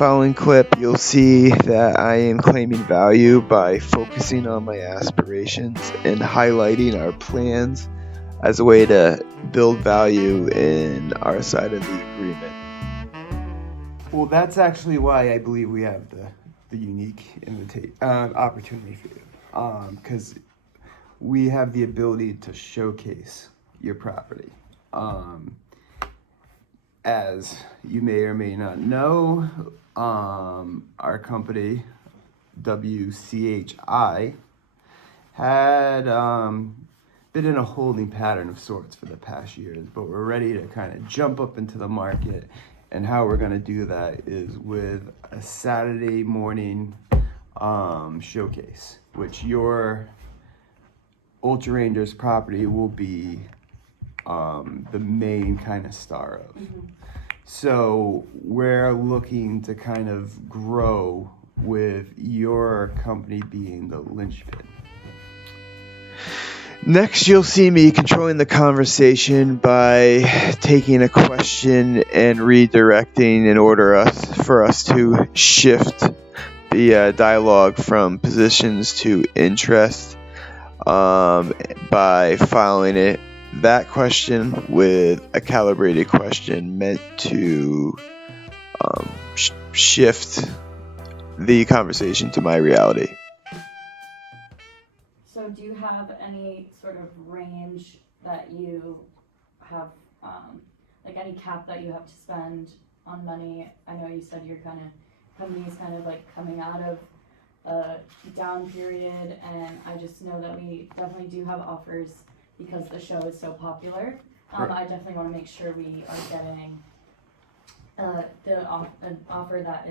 following clip, you'll see that I am claiming value by focusing on my aspirations and highlighting our plans as a way to build value in our side of the agreement. Well, that's actually why I believe we have the unique opportunity for you, because we have the ability to showcase your property. As you may or may not know, our company, WCHI, had been in a holding pattern of sorts for the past years, but we're ready to kind of jump up into the market. And how we're going to do that is with a Saturday morning showcase, which your Ultra Rangers property will be the main kind of star of. Mm-hmm. So we're looking to kind of grow with your company being the linchpin. Next, you'll see me controlling the conversation by taking a question and redirecting in order for us to shift the dialogue from positions to interest by following that question with a calibrated question meant to shift the conversation to my reality. So do you have any sort of range that you have, like any cap that you have to spend on money? I know you said your company's kind of like coming out of a down period, and I just know that we definitely do have offers because the show is so popular. Right. I definitely want to make sure we are getting an offer that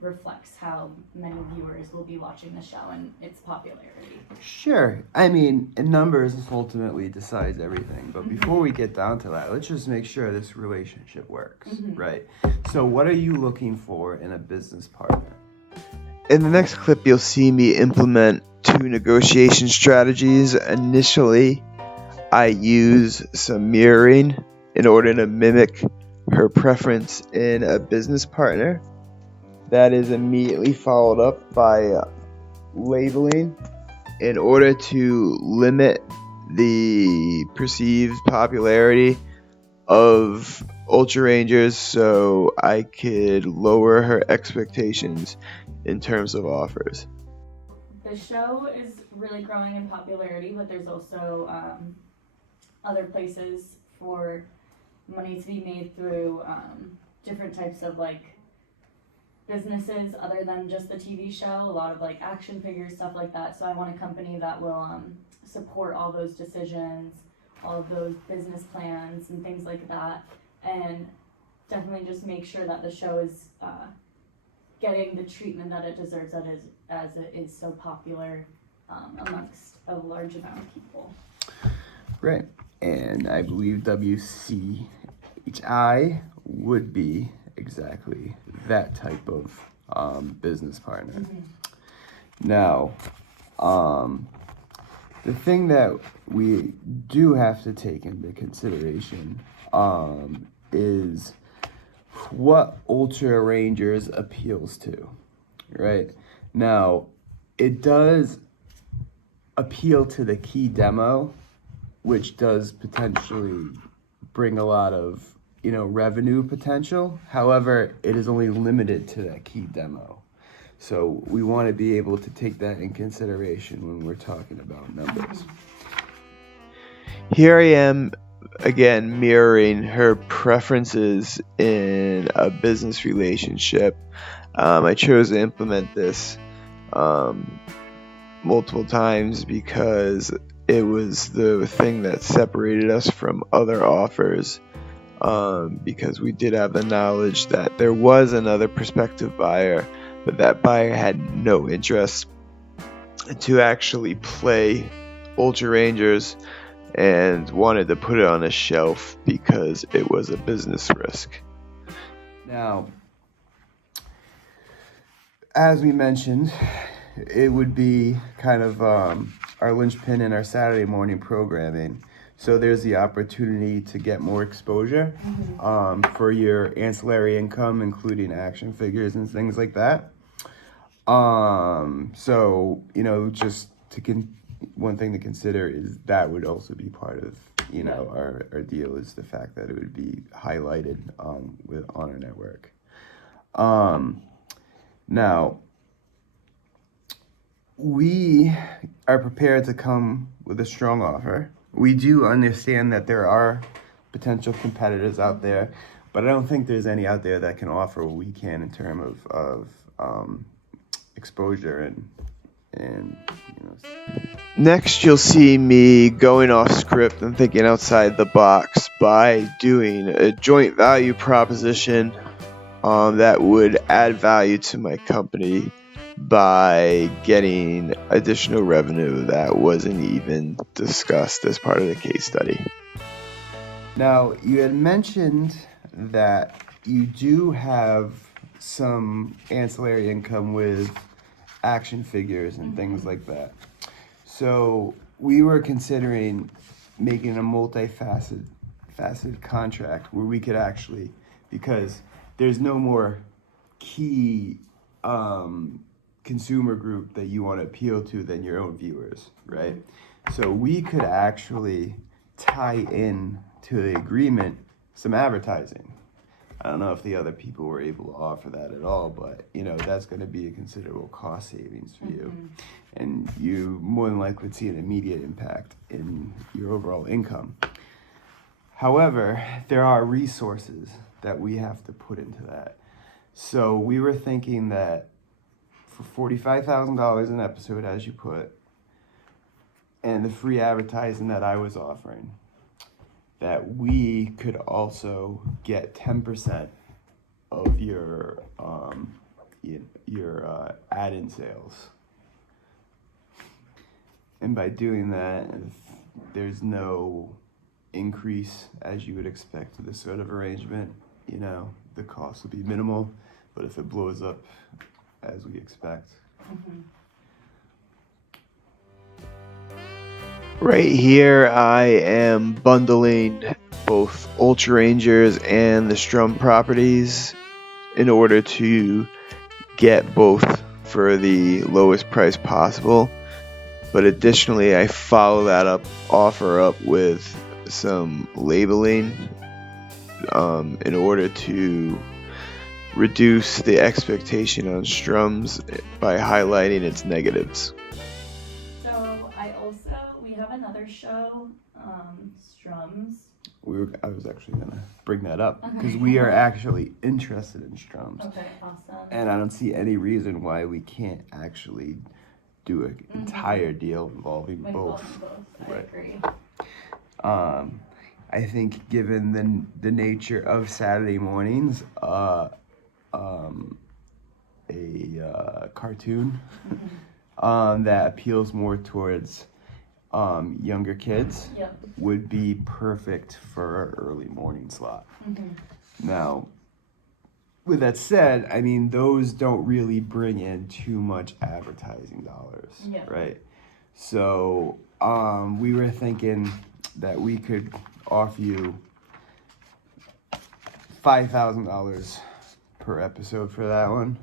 reflects how many viewers will be watching the show and its popularity. Sure. I mean, numbers ultimately decides everything. But before we get down to that, let's just make sure this relationship works, right? So what are you looking for in a business partner? In the next clip, you'll see me implement 2 negotiation strategies. Initially, I use some mirroring in order to mimic her preference in a business partner. That is immediately followed up by labeling in order to limit the perceived popularity of Ultra Rangers so I could lower her expectations in terms of offers. The show is really growing in popularity, but there's also other places for money to be made through different types of like businesses other than just the TV show, a lot of like action figures, stuff like that. So I want a company that will support all those decisions, all of those business plans and things like that, and definitely just make sure that the show is getting the treatment that it deserves, as it is so popular amongst a large amount of people. Right. And I believe WCHI would be exactly that type of business partner. Now, the thing that we do have to take into consideration is what Ultra Rangers appeals to, right? Now, it does appeal to the key demo, which does potentially bring a lot of revenue potential. However, it is only limited to that key demo. So we want to be able to take that in consideration when we're talking about numbers. Here I am again mirroring her preferences in a business relationship. I chose to implement this multiple times because it was the thing that separated us from other offers. Because we did have the knowledge that there was another prospective buyer, but that buyer had no interest to actually play Ultra Rangers and wanted to put it on a shelf because it was a business risk. Now, as we mentioned, it would be kind of our linchpin in our Saturday morning programming. So there's the opportunity to get more exposure for your ancillary income, including action figures and things like that. So, you know, just to one thing to consider is that would also be part of, you know, our deal, is the fact that it would be highlighted on our network. Now, we are prepared to come with a strong offer. We do understand that there are potential competitors out there, but I don't think there's any out there that can offer what we can in terms of exposure and you know. Next, you'll see me going off script and thinking outside the box by doing a joint value proposition that would add value to my company by getting additional revenue that wasn't even discussed as part of the case study. Now, you had mentioned that you do have some ancillary income with action figures and things like that. So we were considering making a multifaceted contract where we could actually, because there's no more key consumer group that you want to appeal to than your own viewers, right? So we could actually tie in to the agreement some advertising. I don't know if the other people were able to offer that at all, but you know, that's going to be a considerable cost savings for you, and you more than likely see an immediate impact in your overall income. However, there are resources that we have to put into that. So we were thinking that for $45,000 an episode, as you put, and the free advertising that I was offering, that we could also get 10% of your add-in sales. And by doing that, there's no increase as you would expect with this sort of arrangement. You know, the cost will be minimal, but if it blows up as we expect. Right here, I am bundling both Ultra Rangers and the Strum properties in order to get both for the lowest price possible. But additionally, I follow that offer up with some labeling in order to reduce the expectation on Strums by highlighting its negatives. So we have another show, Strums. I was actually gonna bring that up because we are actually interested in Strums. Okay, awesome. And I don't see any reason why we can't actually do an entire deal involving both. I agree. I think given the nature of Saturday mornings, a cartoon that appeals more towards younger kids would be perfect for our early morning slot. Now, with that said, I mean, those don't really bring in too much advertising dollars, right? So we were thinking that we could offer you $5,000 per episode for that one,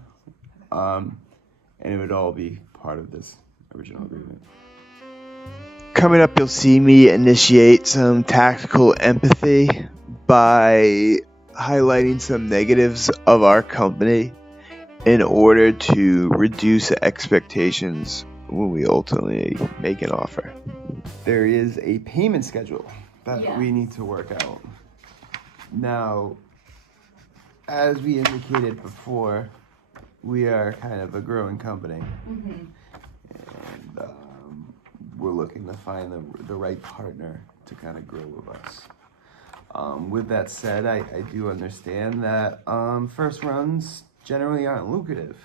and it would all be part of this original agreement. Coming up, you'll see me initiate some tactical empathy by highlighting some negatives of our company in order to reduce expectations when we ultimately make an offer. There is a payment schedule that we need to work out. Now, as we indicated before, we are kind of a growing company, and we're looking to find the right partner to kind of grow with us. With that said, I do understand that first runs generally aren't lucrative,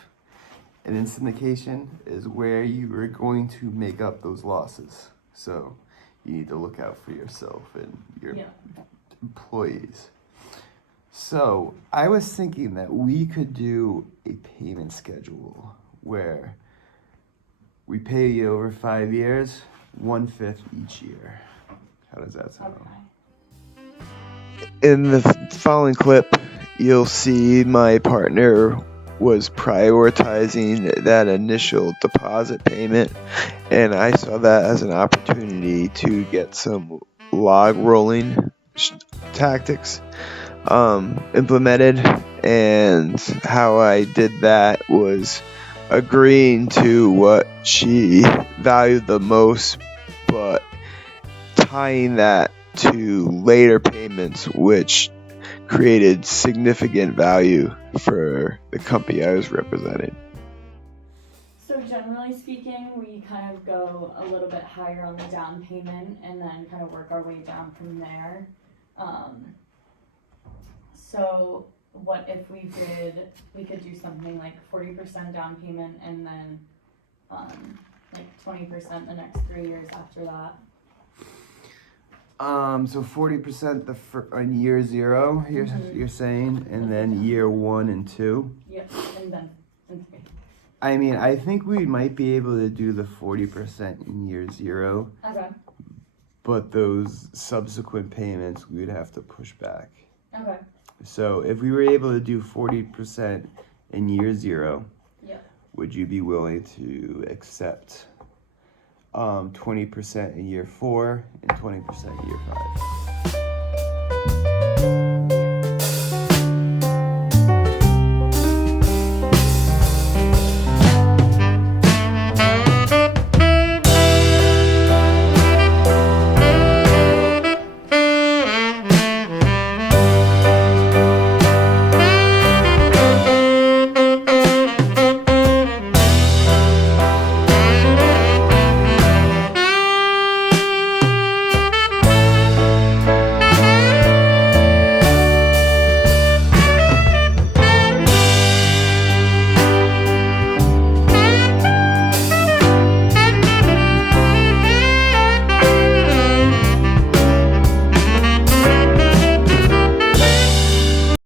and in syndication is where you are going to make up those losses. So you need to look out for yourself and your employees. So I was thinking that we could do a payment schedule where we pay you over 5 years, 1/5 each year. How does that sound? Okay. In the following clip, you'll see my partner was prioritizing that initial deposit payment, and I saw that as an opportunity to get some log rolling tactics implemented. And how I did that was agreeing to what she valued the most, but tying that to later payments, which created significant value for the company I was representing. So generally speaking, we kind of go a little bit higher on the down payment and then kind of work our way down from there. So what if we could do something like 40% down payment and then like 20% the next 3 years after that. So 40% on year 0, you're saying, and then year 1 and 2. Yep, and then in 3. I mean, I think we might be able to do the 40% in year 0. Okay. But those subsequent payments, we would have to push back. Okay. So if we were able to do 40% in year 0, yep. Would you be willing to accept 20% in year 4 and 20% in year 5?